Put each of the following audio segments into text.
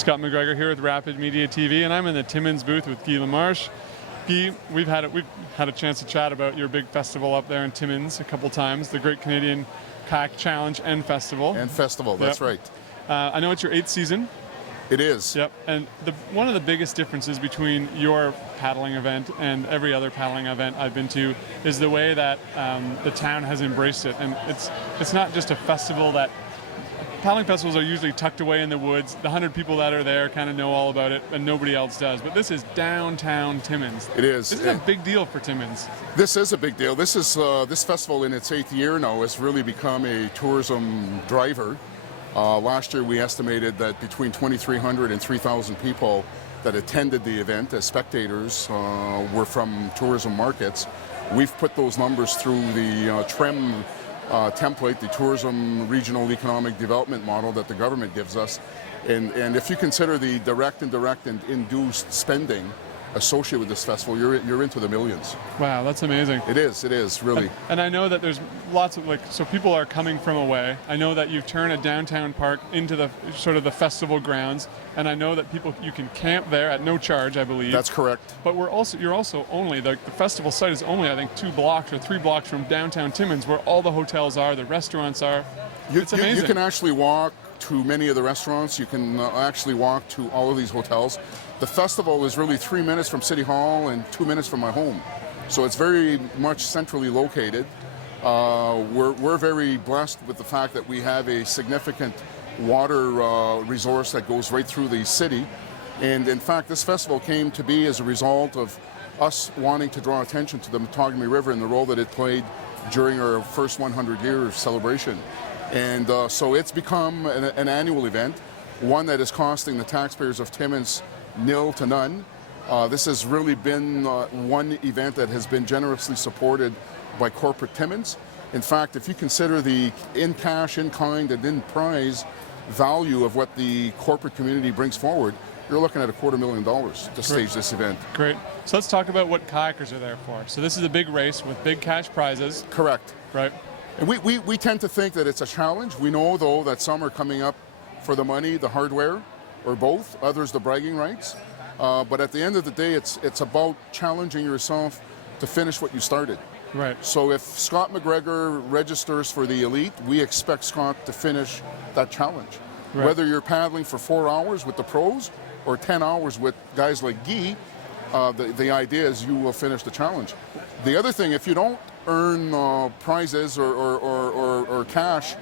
Scott McGregor here with Rapid Media TV, and I'm in the Timmins booth with Guy Lamarche. Guy, we've had a chance to chat about your big festival up there in Timmins a couple times, the Great Canadian Kayak Challenge and Festival. That's right. I know it's your 8th season. It is. Yep. And one of the biggest differences between your paddling event and every other paddling event I've been to is the way that the town has embraced it. And it's not just a festival that paddling festivals are usually tucked away in the woods. The 100 people that are there kind of know all about it, and nobody else does. But this is downtown Timmins. It is. This is a big deal for Timmins. This is a big deal. This festival in its 8th year now has really become a tourism driver. Last year we estimated that between 2,300 and 3,000 people that attended the event as spectators were from tourism markets. We've put those numbers through the TREM template, the Tourism Regional Economic Development Model that the government gives us. And if you consider the direct, indirect, and induced spending associated with this festival, you're into the millions. Wow, that's amazing. It is, really. And I know that there's lots of, so people are coming from away. I know that you've turned a downtown park into the sort of the festival grounds, and I know that you can camp there at no charge, I believe. That's correct. But you're also only, the festival site is only, I think, 2 blocks or 3 blocks from downtown Timmins, where all the hotels are, the restaurants are. It's amazing. You can actually walk to many of the restaurants. You can actually walk to all of these hotels. The festival is really 3 minutes from City Hall and 2 minutes from my home. So it's very much centrally located. We're very blessed with the fact that we have a significant water resource that goes right through the city. And in fact, this festival came to be as a result of us wanting to draw attention to the Matagami River and the role that it played during our first 100-year celebration. And so it's become an annual event, one that is costing the taxpayers of Timmins nil to none. This has really been one event that has been generously supported by corporate Timmins. In fact, if you consider the in cash, in kind, and in prize value of what the corporate community brings forward, you're looking at $250,000 to stage this event. Great. So let's talk about what kayakers are there for. So this is a big race with big cash prizes. Correct. Right. And we tend to think that it's a challenge. We know, though, that some are coming up for the money, the hardware, or both. Others, the bragging rights. But at the end of the day, it's about challenging yourself to finish what you started. Right. So if Scott McGregor registers for the elite, we expect Scott to finish that challenge. Right. Whether you're paddling for 4 hours with the pros or 10 hours with guys like Guy, the idea is you will finish the challenge. The other thing, if you don't earn prizes or cash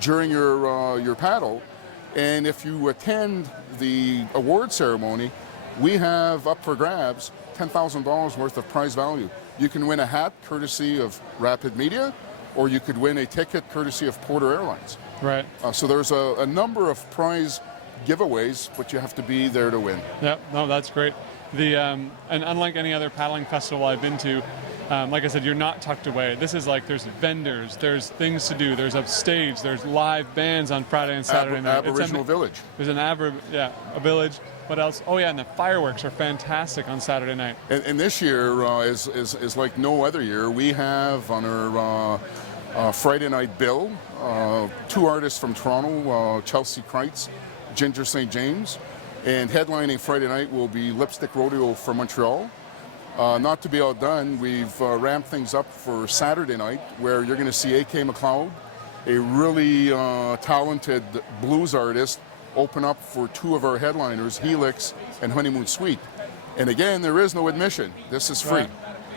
during your paddle, and if you attend the award ceremony, we have up for grabs $10,000 worth of prize value. You can win a hat courtesy of Rapid Media, or you could win a ticket courtesy of Porter Airlines. Right. So there's a number of prize giveaways, but you have to be there to win. Yep. No, that's great. And unlike any other paddling festival I've been to, like I said, you're not tucked away. This is like there's vendors, there's things to do, there's a stage, there's live bands on Friday and Saturday night. Aboriginal village. There's a village. What else? Oh yeah, and the fireworks are fantastic on Saturday night. And this year is like no other year. We have on our Friday night bill 2 artists from Toronto, Chelsea Kreitz, Ginger St. James, and headlining Friday night will be Lipstick Rodeo from Montreal. Not to be outdone, we've ramped things up for Saturday night, where you're going to see A.K. McLeod, a really talented blues artist, open up for 2 of our headliners, Helix and Honeymoon Suite. And again, there is no admission. This is free. Right.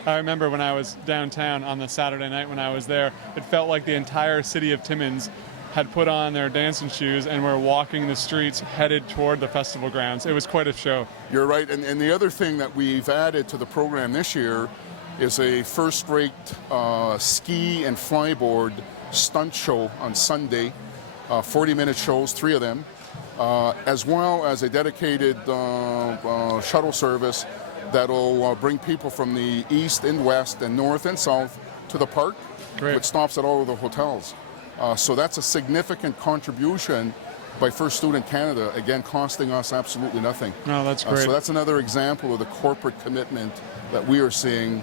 I remember when I was downtown on the Saturday night when I was there, it felt like the entire city of Timmins had put on their dancing shoes and were walking the streets headed toward the festival grounds. It was quite a show. You're right. And the other thing that we've added to the program this year is a first-rate ski and flyboard stunt show on Sunday, 40-minute shows, 3 of them, as well as a dedicated shuttle service that'll bring people from the east and west and north and south to the park. Great. With stops at all of the hotels. So that's a significant contribution by First Student Canada, again costing us absolutely nothing. No, that's great. So that's another example of the corporate commitment that we are seeing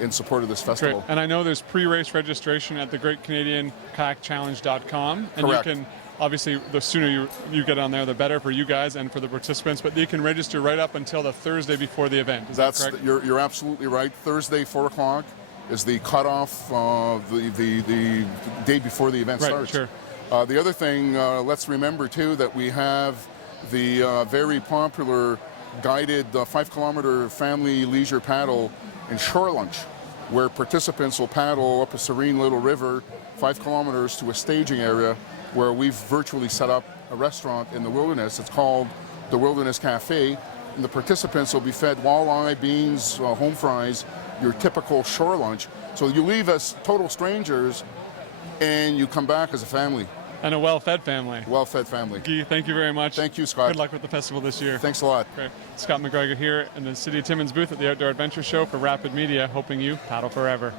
in support of this festival. Great. And I know there's pre-race registration at the Great Canadian Kayak Challenge.com, and Correct. you can obviously, the sooner you get on there, the better for you guys and for the participants. But you can register right up until the Thursday before the event. Is that correct? You're absolutely right. Thursday, 4 o'clock is the cutoff, the day before the event starts. Sure. The other thing, let's remember too that we have the very popular guided 5-kilometer family leisure paddle and shore lunch, where participants will paddle up a serene little river 5 kilometers to a staging area where we've virtually set up a restaurant in the wilderness. It's called the Wilderness Cafe, and the participants will be fed walleye, beans, home fries, your typical shore lunch. So you leave as total strangers and you come back as a family. And a well-fed family. Well-fed family. Guy, thank you very much. Thank you, Scott. Good luck with the festival this year. Thanks a lot. Great. Scott McGregor here in the City of Timmins booth at the Outdoor Adventure Show for Rapid Media, hoping you paddle forever.